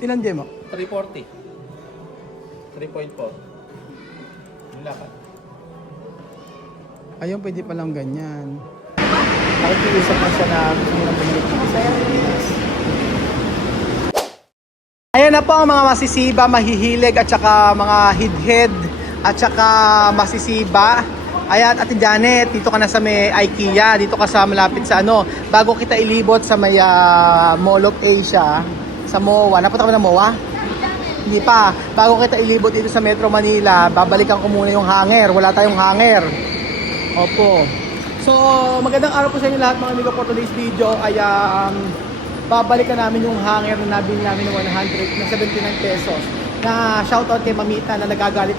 Ilan demo? 340. 3.4. Yung lakad. Ayun, pwede palang ganyan. Nakikiusap na siya na gusto mo nang bumalik dito sa Pilipinas. Ayan na po ang mga masisiba, mahihilig at saka mga hidhead at saka masisiba. Ayan, Ate Janet, dito ka na sa may IKEA, dito ka sa malapit sa ano, bago kita ilibot sa may Mall of Asia, sa MOA. Napunta ka ba ng MOA? Hindi pa. Bago kita ilibot dito sa Metro Manila, babalikan ko muna yung hanger. Wala tayong hanger. Opo. So, magandang araw po sa inyo lahat mga amigo. For today's video ay babalikan namin yung hanger na nabili namin ng 79 pesos. Na shoutout kay Mamita na nagagalit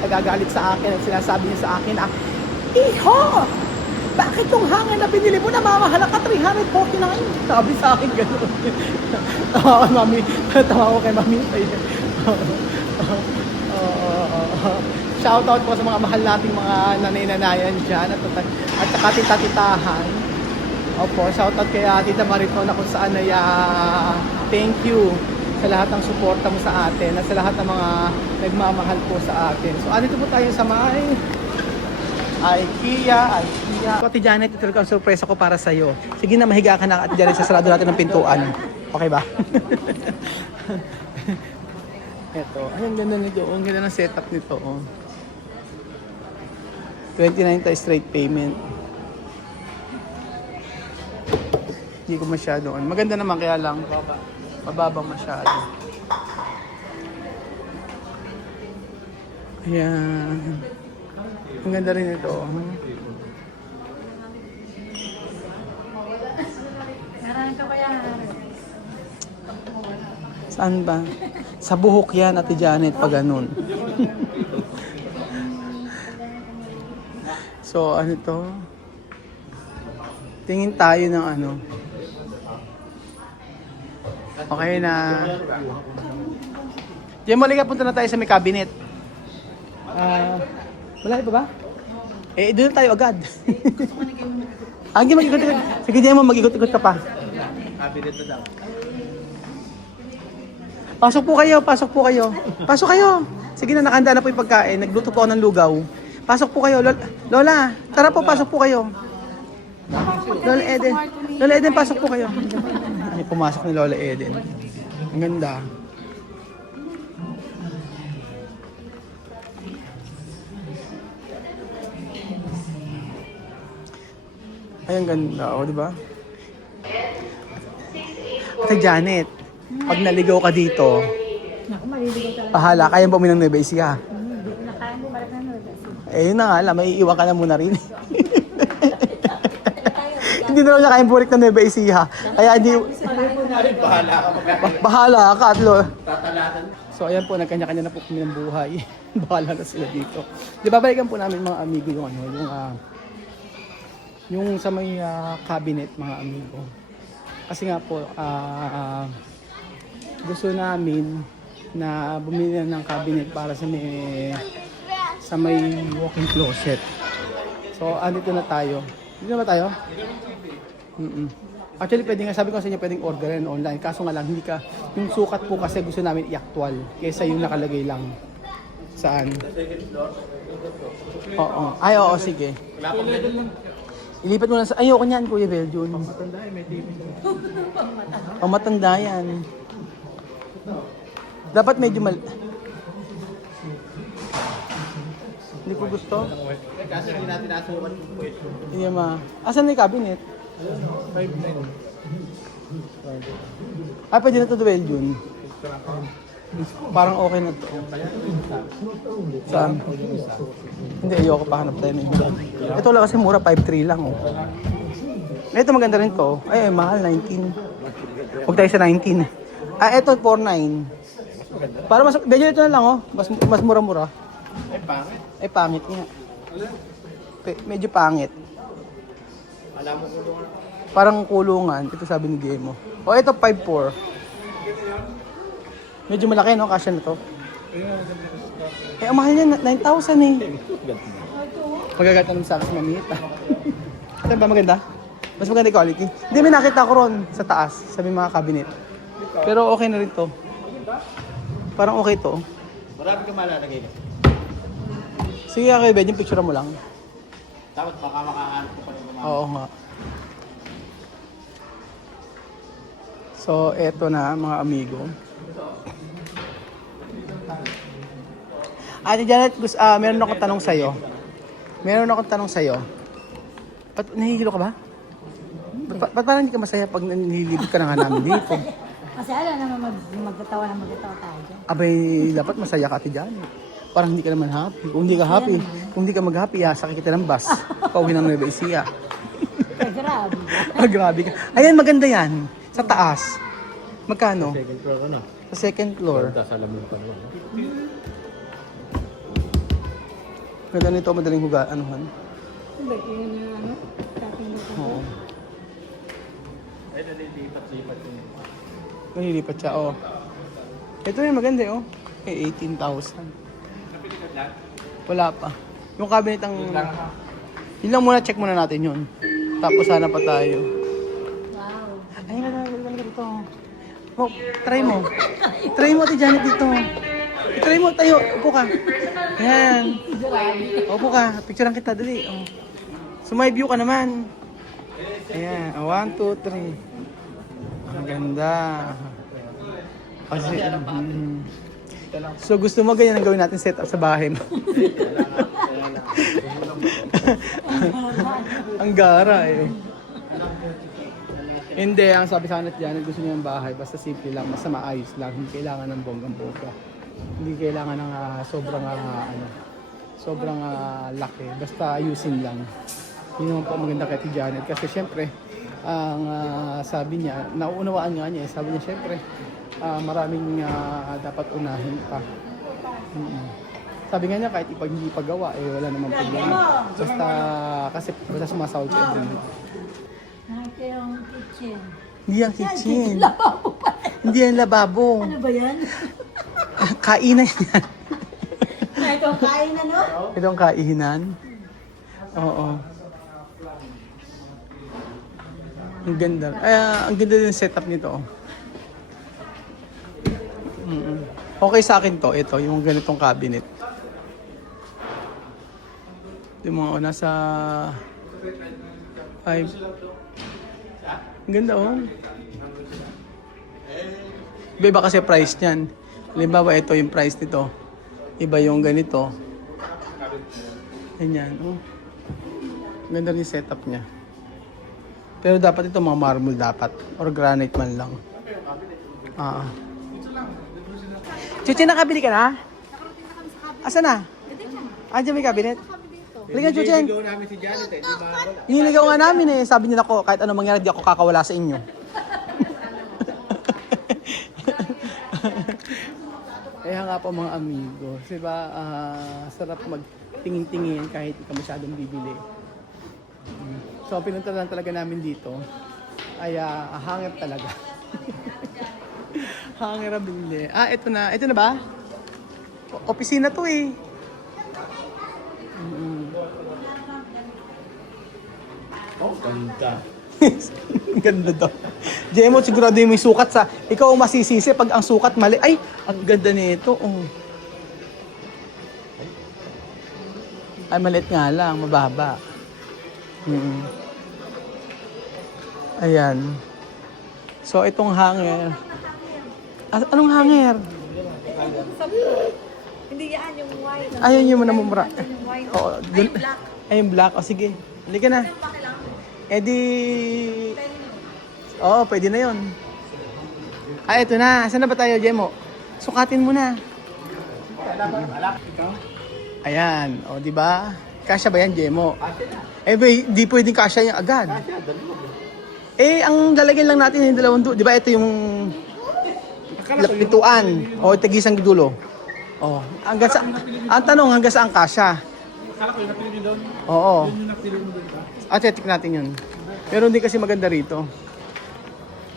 sa akin at sinasabi niya sa akin na, Iho! Bakit yung hanger na binili mo na mamahal ka 349? Sabi sa akin gano'n. Tawa ko kay Mamita. Shoutout po sa mga mahal nating mga nanay-nanayan dyan at saka tita-titahan. Opo, shoutout kay Tita Marito na kung saan ay thank you sa lahat ng suporta mo sa atin at sa lahat ng mga nagmamahal po sa atin. So, andito po tayo sa may IKEA. So, Ate Janet, ito ang surprise ko para sa'yo. Sige na, mahiga ka na, Ate Janet, sasarado natin ng pintuan. Okay ba? Ito, ay, ang ganda nito. Ang ganda ng setup nito. 29 tayo straight payment. Hindi ko masyado. Maganda naman, kaya lang mababang masyado. Ayan. Ang ganda rin ito. Saan ba? Sa buhok yan, Ate Janet, pag ganun. So, ano to? Tingin tayo ng ano. Okay na. Diyan mo, liga, punta na tayo sa may cabinet. Wala pa ba? Eh, doon tayo agad. Mag-ikot-ikot. Sige, diyan mo, mag-ikot-ikot ka pa. Cabinet na daw. Pasok po kayo, pasok po kayo. Pasok kayo. Sige na, nakahanda na po yung pagkain. Nagluto po ako ng lugaw. Pasok po kayo. Lola, tara po, pasok po kayo. Lola Eden, pasok po kayo. Ay, pumasok ni Lola Eden. Ang ganda. Ay, ang ganda. O, diba? Ate Janet, pag naligaw ka dito, pahala, kaya mo uminom ng Nueva Ecija. Eh, yun na nga lang, maiiwan ka na muna rin. Hindi na lang niya kayang burik ng Nueva Ecija. Kaya hindi... Bahala ka at lo. So, ayan po, nagkanya-kanya na po kami ng buhay. Bahala na sila dito. Di ba, balikan po namin mga amigo yung ano, yung sa may cabinet, mga amigo. Kasi nga po, gusto namin na bumili ng cabinet para sa may walk-in closet. So, andito na tayo. Dito na ba tayo? Actually, pwede nga, sabi ko sa inyo, pwedeng orderin online. Kaso nga lang, hindi ka, yung sukat po kasi gusto namin i-actual. Kesa yung nakalagay lang. Saan? Oo. Ay, oo, sige. Ilipat mo na sa... Ayoko niyan, Kuya Belgium. Matanda eh, may TV. Matanda yan. Dapat medyo Hindi ko gusto. Kasi hindi natin nasukat yung pwesto. Hindi ma. Asan na yung cabinet? 5'9". Ay, pwede na ito duel yun. Parang okay na ito. Saan? Hindi, ayoko pa hanap tayo. Ito lang kasi mura, 5'3 lang. Oh. Ito maganda rin to. Ay, mahal, 19. Huwag tayo sa 19. Ah, ito, 4'9". Para mas, medyo ito na lang oh. Mas mura-mura. Ay, pangit. Ay, pangit nga. Medyo pangit. Alam mo kulungan. Parang kulungan. Ito sabi ni Gemo. O, ito 5'4". Medyo malaki, no? Kasya na to. Eh, ang mahal niya, 9,000 eh. Magagat na naman sa akin si Mamita. Ito ba maganda? Mas maganda yung quality. Hindi, may nakita ko ron sa taas, sa may mga cabinet. Pero okay na rin to. Parang okay to. Marami ka malalagay na. Sige nga kayo, yung picture mo lang. Tapos baka makahanap ko pa rin mga. Oo nga. So, eto na mga amigo. Ate Janet, meron akong tanong sa'yo. Ba't nahihilo ka ba? Ba't parang hindi ka masaya pag nanilibot ka na nga namin dito? Kasi alam naman magkatawa tayo dyan. Abay, dapat masaya ka, Ate Janet. Parang hindi ka naman happy. Kung hindi ka mag-happy, sakit kita ng bus. Pauwi ng Nueva Ecija. Grabe. Grabe ka. Ayan, maganda yan. Sa taas. Magkano? Second floor ka na. Sa second floor. Tapos alam mo pa naman. Ganda nito, madaling anuhan. Ba't yun yung ano? Dating dito. Oo. Ay, nalilipat-lipat yun. Nalilipat siya, oh. Ito yung maganda, oh. Eh, 18,000. Napili ka lahat? Wala pa. Yung cabinet ang... Yun lang. Yun lang muna, check muna natin yun. Tapos sana pa tayo. Wow. Ay, ganda dito. Oh, try mo. Try mo, Ate Janet, dito. Try mo, tayo. Upo ka. Ayan. Upo ka. Picturean kita, dali. Oh. So, may view ka naman. Ayan. 1, 2, 3. Ang ganda. Kasi, so, gusto mo ganyan ang gawin natin setup sa bahay mo. Ang gara eh. Hindi, ang sabi sa akin dyan, gusto niya ng bahay, basta simple lang, basta maayos lang, hindi kailangan ng bonggang-bongga. Hindi kailangan ng sobrang laki, basta ayusin lang. Yun naman po maganda kay Ate Janet kasi syempre, ang sabi niya, nauunawaan nga niya, sabi niya syempre, maraming dapat unahin pa. Sabi nga niya kahit hindi paggawa, wala namang problema. Kasi basta sumasahod siya din. Ito yung kitchen. Hindi yung kitchen. Lababo pa. Hindi yan lababo. Ano ba yan? Kainan yan. Ito ang kain ano? Ito ang kainan. Oo. Ang ganda. Ang ganda din setup nito. Okay sa akin to. Ito, yung ganitong cabinet. Yung mga nasa 5. Ang ganda oh. Iba kasi price niyan. Halimbawa ito yung price nito. Iba yung ganito. Ganyan oh. Ang ganda rin setup niya. Pero dapat ito mga marble dapat. Or granite man lang. Chuchi, nakabili ka na? Asa na? Andiyan may cabinet? Halika, Chuchi. Niligaw namin si Janet eh. Di ba? Niligaw nga namin eh. Sabi niya ako, kahit anong mangyari, di ako kakawala sa inyo. Kaya nga po mga amigo. Diba, sarap magtingin-tingin kahit di ka masyadong bibili. So, pinunta lang talaga namin dito. Ay, hanger talaga. Hanger ang bibili. Ito na. Ito na ba? Opisina to eh. Oh, ganda. Ang ganda daw. Jemo, sigurado yung may sukat sa... Ikaw ang masisisi pag ang sukat mali. Ay, ang ganda nito. Oh. Ay, maliit nga lang. Mababa. Ayan. So, itong hanger. Anong hanger? Hindi yan, yung white. Ayun yung namumura. Yung white. Oo, dun. Ay, yung black. O, sige. Halika na. Eh di... Oo, pwede na yun. Ito na. Saan na ba tayo, Jemo? Sukatin mo na. Ayan. O, di ba? Kasya ba yan, Jemo? Di pwedeng kasya yan agad. Ang lalagyan lang natin yung dalawang dulo. Di ba ito yung... Lapituan. O, tagisang dulo. O, ang tanong, hanggang saan kasya? Kala ko yung napili doon. Oo. Yun yung napili mo doon ba? Check natin yun. Pero hindi kasi maganda rito.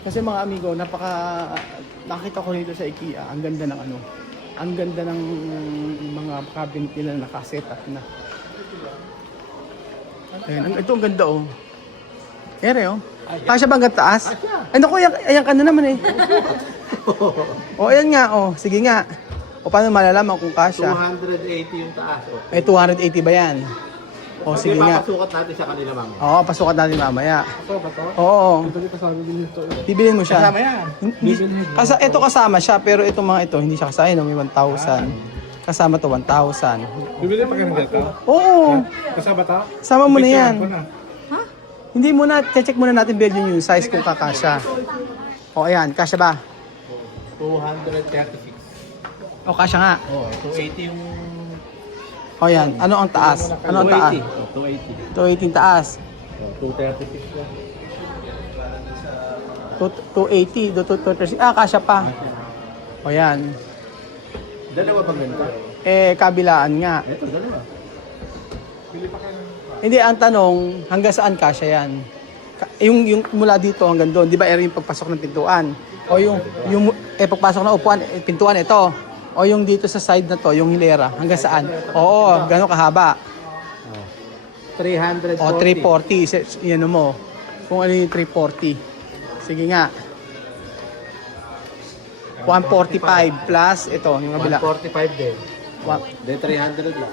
Kasi mga amigo, nakita ko rito sa IKEA, ang ganda ng ang ganda ng mga cabinet nila na nakasetup na. Ayun, ito ang ganda oh. Ere oh. Kasya ba hanggang taas? Ay naku, ayan ka na naman eh. Ayan nga oh. Sige nga. O paano malalaman kung kasya? 280 yung taas. Eh, 280 ba yan? O, sige nga. Papasukat natin sa kanila mamaya. Oo, pasukat natin mamaya. So, ba to? Oo, Ito yung kasama din ito. bibilin mo siya. Kasama yan. Hindi, ito kasama siya, pero itong mga ito, hindi siya kasama. Ayun, may 1,000. Kasama to, 1,000. Bibili pa kami dito? Oo, Kasama to? sama mo na yan. Ko na. Hindi muna, check muna natin bilhin yung size kung kakasya. O, ayan, kasya ba? 236. O, kasya nga. Oh, 280 yung... O, ayan, ano ang taas? Ano ang taas? 280. 280 taas. Oh, 236 lang. 280, 230. Ah, kasya pa. O, ayan. Dalawa bang ganito? Eh, kabilaan nga. Ito, dalawa. Hindi, ang tanong, hanggang saan kasya yan? Yung mula dito hanggang doon, di ba yung pagpasok ng pintuan? O yung pagpasok ng upuan, pintuan ito. O yung dito sa side na to, yung hilera, hanggang saan? Oo, gano'ng kahaba? 340. O, 340, yan mo. Kung ano yung 340. Sige nga. 145 plus ito, yung kabila. 145 din. Then 300 lang.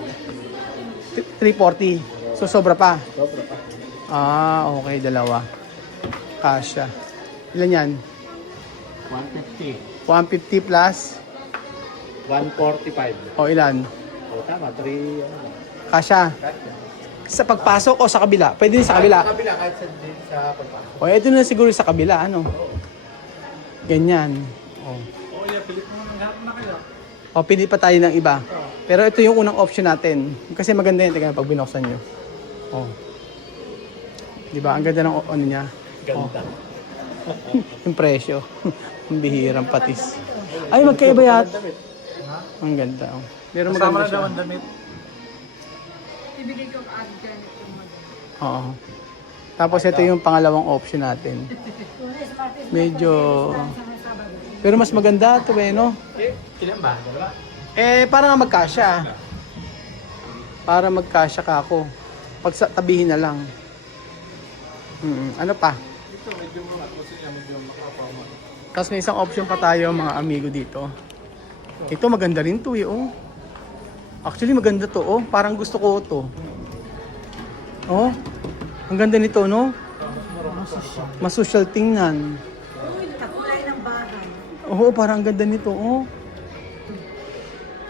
340. So, sobra pa. Sobra pa. Ah, okay, dalawa. Kasya. Ilan yan? 150. 150 plus? 145. O ilan? O tama, 3... Kasya. Sa pagpasok o sa kabila? Pwede din sa kabila. Sa kabila, kahit sa pagpasok. O ito na siguro sa kabila, ano? Ganyan. O. Oo, yeah, pilit mo nangharap na kayo. O, pili pa tayo ng iba. Pero ito yung unang option natin. Kasi maganda yun, tingnan pag binuksan nyo. O. Di ba? Ang ganda ng ano niya. Ganda. Yung presyo. Ang bihirang patis. Ay, magkaiba yata. Damit. Ang ganda. Oh. Pero Kasama maganda na siya. daw ang damit. Ibigay ko ang dyan itong mag- Oo. Tapos ito yung pangalawang option natin. Medyo... Pero mas maganda ito eh, no? Eh, ilan ba? Dalawa? Eh, para nga magkasya. Para magkasya ka ako. Tabihin na lang. Ano pa? Ito, medyo mga kasi niya, medyo makapawa. Tapos may isang option pa tayo mga amigo dito. Ito maganda rin to eh, oh. Actually maganda to, oh. Parang gusto ko to. Oh. Ang ganda nito, no? Mas social tingnan. Kakulay ng bahay. Oo, parang ang ganda nito, oh.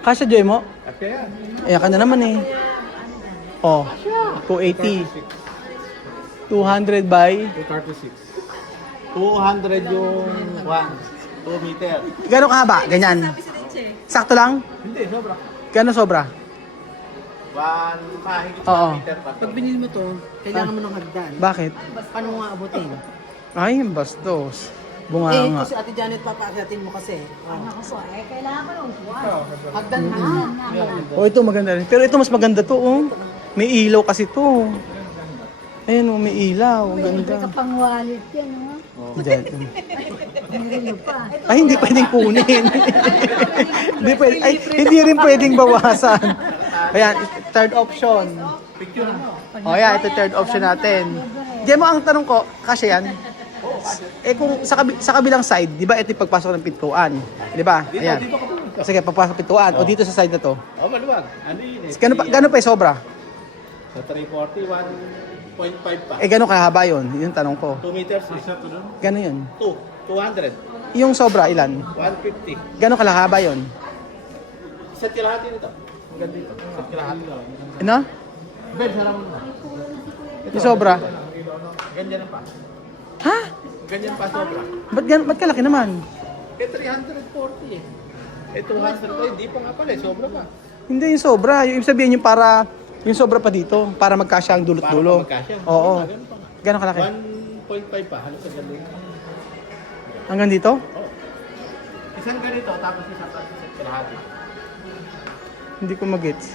Kasya, Joy mo? At kaya, Ayan ka na naman eh. Oh, 280. 200 by... 236. 200 yung 2 meter. Gano'ng kahaba? Ganyan. Sakto lang? Hindi, sobra. Gano'ng sobra? 1 mahigit Oo. meter pa. Pag binili mo to, kailangan mo ng hagdan. Bakit? Paano mo nga abutin? Ay, ang bastos. Bunga Eh, nga. ito si Ate Janet papaakyatin mo kasi. Ano ko po, eh, kailangan ko ng upuan. Hagdan mo. Oh, ito maganda rin. Pero ito mas maganda to, oh. May ilaw kasi to. Ayun, oh, may ilaw. Ang ganda. May kapang-wallet yan, no? Diyan. Meron pa. Ay, hindi pwedeng kunin. Hindi pwede, ay, hindi rin pwedeng bawasan. Ayan, third option. Oh, yeah, ito third option natin. Diyan mo, ang tanong ko, kasi yan. Eh kung sa kabilang side, di ba ito yung pagpasok ng pintuan? Di ba? Ayan. Sige, pagpasok pintuan. O dito sa side na to. Oh, maluwag. Ano yun eh? Gano'n pa yung sobra? Sa 340, 1.5 pa. Eh gano'n kahaba yun? Yung tanong ko. 2 meters eh. Gano'n yun? 200. Yung sobra, ilan? 150. Gano'n kalahaba yun? Isa't kalahati nito. Ganda dito. Isa't kalahati. Ano? Ben, sarang mo. Yung sobra? Ganyan pa. Ha? Ganyan pa sobra. Ba't kalaki naman? Eh, 340 eh. Eh, 200 pa. Hindi pa nga pala eh. Sobra pa. Hindi yung sobra. Yung ibig sabihin yung para, yung sobra pa dito, para magkasya ang dulot-dulo. Para magkasya. Oo. Ganun pa nga. Gano'n kalaki? 1.5 pa. Halos sa ganun. Hanggang dito? Oh. Isang ganito, tapos isang isa't kalahati. Hindi ko mag-gets.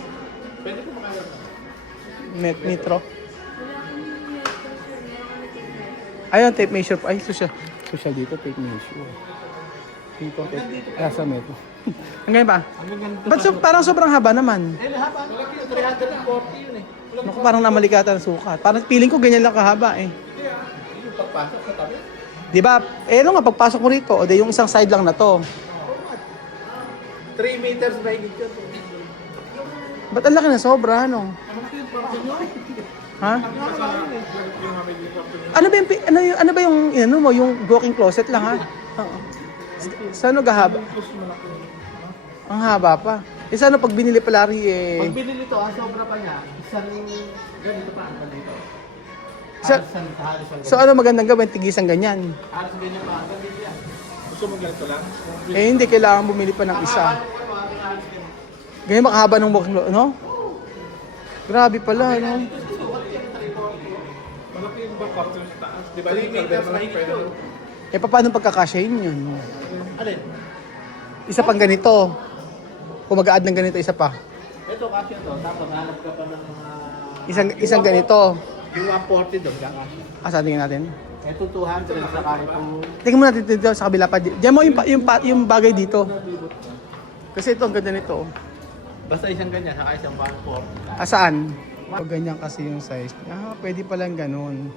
Pwede ko makagawa. Metro. Ayun, tape measure. Ay, social dito, tape measure. Dito, tape. Sa metro. Hanggang ba? Hanggang ganito. Ba't parang sobrang haba naman? Eh, haba. Malaki yun. 340 yun eh. Naku, parang namalikatan ng sukat. Parang feeling ko ganyan lang kahaba eh. Yung pagpasok sa tabi. Di ba? Eh, ano nga, pagpasok mo rito, o di yung isang side lang na to. 3 meters ba higit yun? Ba't ang laki na sobra, ano? Ha? Ano ba yung ano mo, yung walk-in closet lang, ha? Oo. Saan gahaba? Ang haba pa. Eh, sana pag binili pala rin Pag eh... binili to, sobra pa niya. Isang ganito pa ang dito. So ano magandang gawin? Tigisang ganyan. Halos ganyan pa. Hanggang dito yan. Gusto mo ganito lang? Eh, hindi. Kailangan bumili pa ng isa. Ganyan makahaba ng walk-in closet, no? Grabe pala, no? Malaki yung ba kwarto sa taas? Di ba? 3 meters na higit yun. Eh, paano pagkakasyahin yun? Alin? Isa pang ganito. Kung mag-a-add ng ganito, isa pa. Ito kasi to. Tapos hanap ka pa ng mga... Isang ganito. Yung 140 doon, kakasya. Saan tingin natin? Ito 200 sa kahit Tingnan mo natin dito sa kabila pa. Diyan mo yung bagay dito. Kasi ito, ang ganda nito. Basta isang ganyan, saka isang 140. Saan? O ganyan kasi yung size. Pwede palang ganun.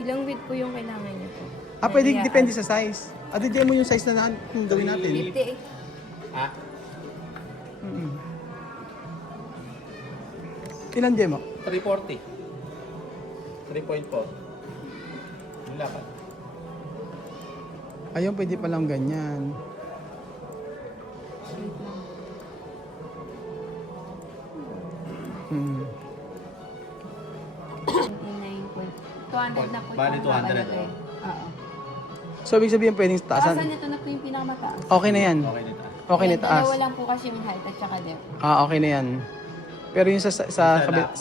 Ilang width po yung kailangan niyo po? Pwede, depende sa size. Diyan mo yung size na kung gawin natin. 58. Ha? Mm-mm. Ilan dyan mo? 340. 3.4. Yung lapat. Ayun, pwede palang ganyan. Hmm. 200 na po. Bali, 200 nakalagay. ito. Oo. So, ibig sabihin pwedeng Taasan taasan. nito na po yung pinakamataas. Okay na yan. Okay na ito. Okay na Ayan, taas. Dalawa lang po kasi yung height at saka depth. Okay na yan. Pero yung sa lapad.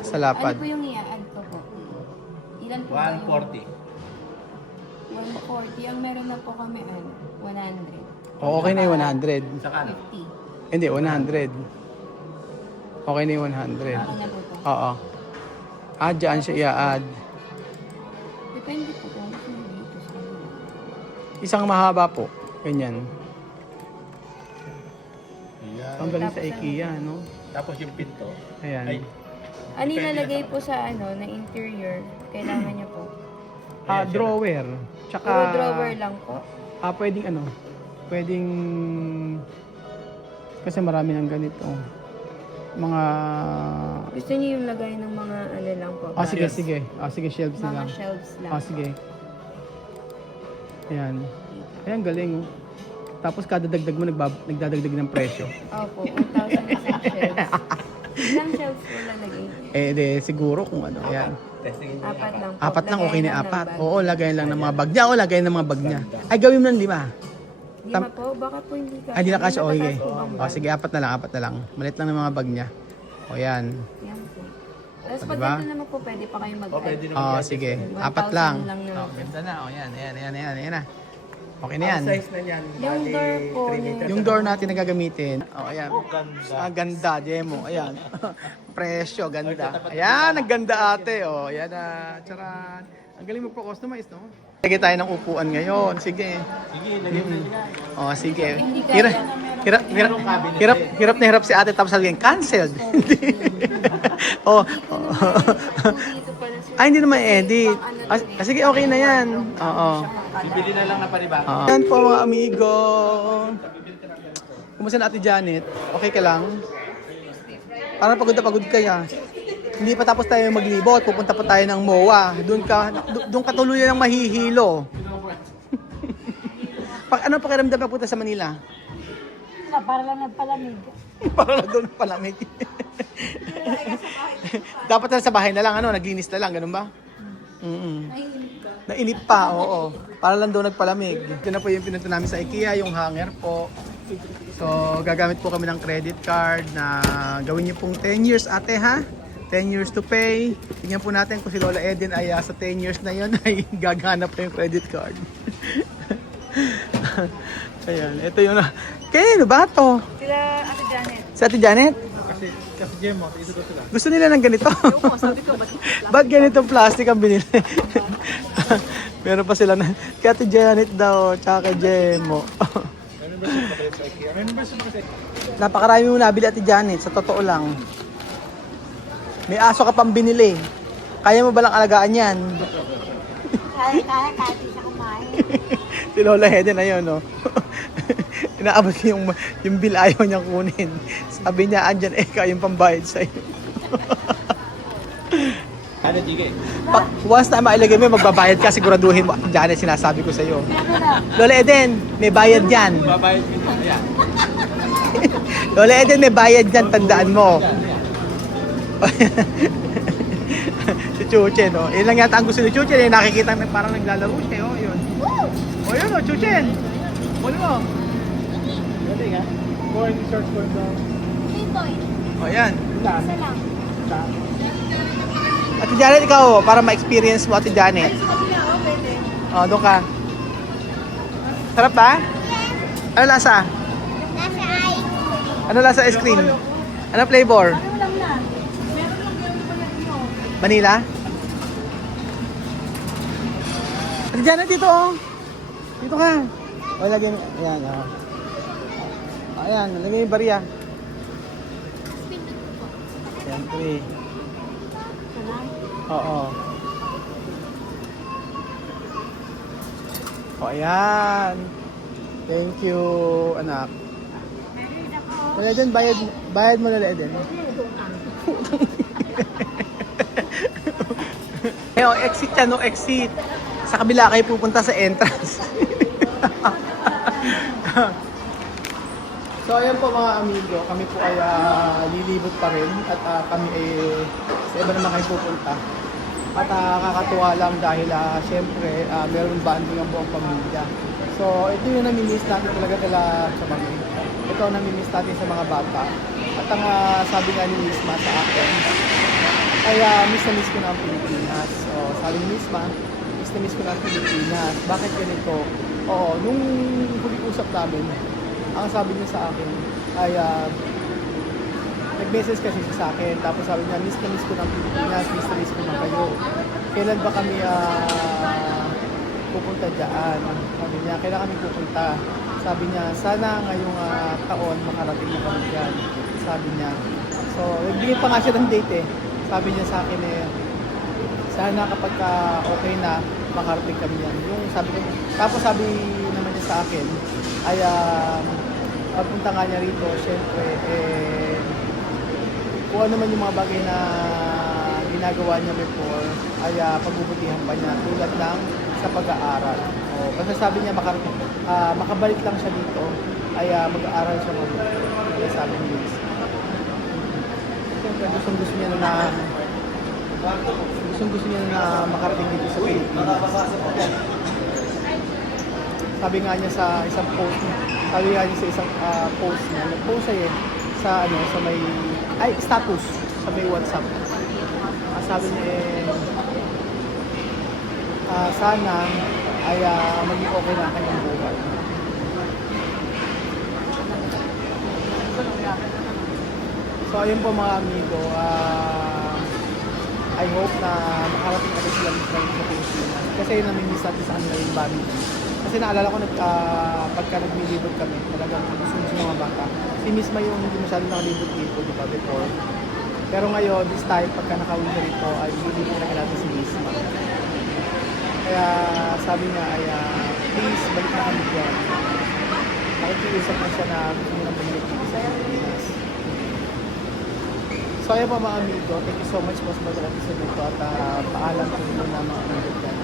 sa lapad. Ano po yung i-add ko po? Ilan po ba yung... 140. 140. Ang meron na po kami, 100. Okay na yung 100. Sa kanan. 50. Hindi, 100. Okay na yung 100. Okay na po to. Oo. Diyan siya i-add. Depende po kung gusto nyo dito sa kanila. Isang mahaba po. Ganyan. Ayan. Ang galing sa IKEA, no? Tapos yung pinto. Ayan. Ay, Ano ilalagay po sa na interior? Kailangan niyo po. Drawer. Tsaka... Puro drawer lang po. Pwedeng ano? Pwedeng... Kasi marami ng ganito. Mga... Gusto niyo yung lagay ng mga ano lang po? Sige, sige. Sige, shelves na Mga lang. shelves lang. Sige. Ayan. Ayan, galing, oh. Tapos kada dagdag mo, nagdadagdag ng presyo. Opo, 1,000 isang shelves. Ilang shelves po lalagay? Siguro kung ano. Ayan. testing. Apat lang po. Apat lang, Lagayan okay na lang ng apat. bag. Oo, lagayan lang ng mga bag niya. Oo, lagayan ng mga bag niya. Ay, gawin mo ng 5. Lima po? Baka po hindi ka. Hindi na kasya. Okay. Matatas po bang bag? Sige, apat na lang. Malit lang ng mga bag niya. O, yan. Yan po. Tapos pag Diba? ganito naman po, pwede pa kayong mag-add. Pwede naman. Oo, sige. Apat lang. 1,000 lang naman. Ganda na. O, yan. Ayan na. Okay na yan. Ang size na yan. Yung bali, door po 3 niya. meters. Yung door natin na gagamitin. Oh, ayan. Ganda. Ganda, demo. Ayan. Presyo, ganda. Ayan, ang ganda ate. Oh, ayan na. Charan. Ang galing magpo-customize, no? Lagay tayo ng upuan ngayon. Sige. Sige, lagyan mo yan. Oh, sige. Hindi kaya. Hirap na hirap si ate tapos sabihin, canceled. oh. Dito pala sir. Ay, hindi naman edit. Sige, okay na yan. Oo. Bibili na lang na panibago. Yan po mga amigo. Kumusta na ate Janet? Okay ka lang? Parang pagod na pagod kaya. Hindi pa tapos tayo maglibot, pupunta pa tayo ng MOA. Doon ka tuluyan ng mahihilo. Ano pakiramdam na punta sa Manila? Para lang nagpalamig. Para lang doon palamig. Dapat na sa bahay na lang, naglinis na lang, ganun ba? Nainip pa, oo. Para lang doon nagpalamig. Ito na po yung pinunta namin sa IKEA, yung hanger po. So, gagamit po kami ng credit card na gawin niyo pong 10 years ate ha. 10 years to pay. Tingnan po natin kung si Lola Eden ay sa 10 years na yon ay gagana pa yung credit card. Ayan, ito yung... Kaya ba to? Sila Ate Janet. Si Ate Janet? Kasi Gemma, ito to sila. Gusto nila ng ganito. Ba't ganitong plastic ang binili? Meron pa sila na... Kay Ate Janet daw, tsaka kay Jemo. Napakarami mo nabili Ate Janet, sa totoo lang. May aso ka pang binili. Kaya mo balang alagaan yan? Kaya, kahit di siya kumain. Si Lola Eden, ayun, no? Inaabot ko yung bill ayaw niyang kunin. Sabi niya, andyan yung pambayad sa'yo. Ano, Jigay? Once na mailagay mo, magbabayad ka, siguraduhin mo. Diyan sinasabi ko sa'yo. Lola Eden, may bayad yan. Babayad mo ito. Ayan. Lola Eden, may bayad yan, tandaan mo. Si Chuchen, no? Yun lang yata ang gusto ni Chuchen, eh. Nakikita na parang naglalaro siya, oh, yun. Oh, yun, oh, Chuchen. Ano mo? Pwede nga. Corn, short corn daw. Oh, yan. Ilan? Isa lang. Ate Janet, ikaw, para ma-experience mo, Ate Janet. Oh, doon ka. Sarap ba? Ano lasa? Ano lasa ice cream? Ano flavor? Vanilla? Ate Janet, dito oh. Dito ka. O, lagyan. Ayan, oh. Ayan, lagyan yung bariya. Ayan, 3. Oo. O, ayan. Thank you, anak. Wala dyan, bayad mo na din. Ayun, exit yan, no? Exit. Sa kabila kayo pupunta sa entrance. So ayan po mga amigo, kami po ay lilibot pa rin at kami ay sa iba naman kayo pupunta. At kakatuwa lang dahil syempre meron bonding ang buong pamilya. So ito yung namimiss natin talaga sa mga. Ito ang namimiss natin sa mga bata. At ang sabi nga ni Misma sa akin, ay miss na miss ko na ang Pilipinas. So sabi ni Misma, miss na miss ko na ang Pilipinas. Bakit ganito? Oo, nung huling usap namin, ang sabi niya sa akin ay nag-message kasi siya sa akin, tapos sabi niya, miss na miss ko ng Pilipinas, miss na miss ko na kayo. Kailan ba kami pupunta dyan? Sabi niya, kailan kami pupunta? Sabi niya, sana ngayong taon makarating na kami dyan. Sabi niya. So, nagbigay pa nga siya ng date eh. Sabi niya sa akin eh, sana kapag okay na, makarating kami yan. Yung sabi ko, tapos sabi naman niya sa akin, ay pagpunta nga niya rito, syempre, kung ano man yung mga bagay na ginagawa niya before, ay pagbubutihan pa niya tulad ng sa pag-aaral. O, kasi sabi niya, makabalik lang siya dito, ay mag-aaral siya mabuti. Kaya sabi niya, syempre, gustong-gusto niya na makarating dito sa Pilipinas. Sabi nga niya sa isang post niya, post niya, nag-post siya sa may status sa may WhatsApp. Sabi niya sana ay maging okay na ang kanyang buhay. So ayun po mga amigo, I hope na makarating agad sila sa Pilipinas. Kasi yun namimiss natin sa kanila yung bonding. Kasi naalala ko pagka naglilibot kami, talagang gusto ng mga bata. Si Miss May yung hindi masyado nakalibot dito, di ba, before. Pero ngayon, this time, pagka nakauwi na rito, ay lilibot na natin si Miss May. Kaya sabi niya ay, please, balik na kami dyan. Nakikiusap na siya na gusto mo nang bumalik dito sa Pilipinas. So ayun po mga amigo, thank you so much po sa mga episode nito at paalam ko nyo na mga amigo dyan.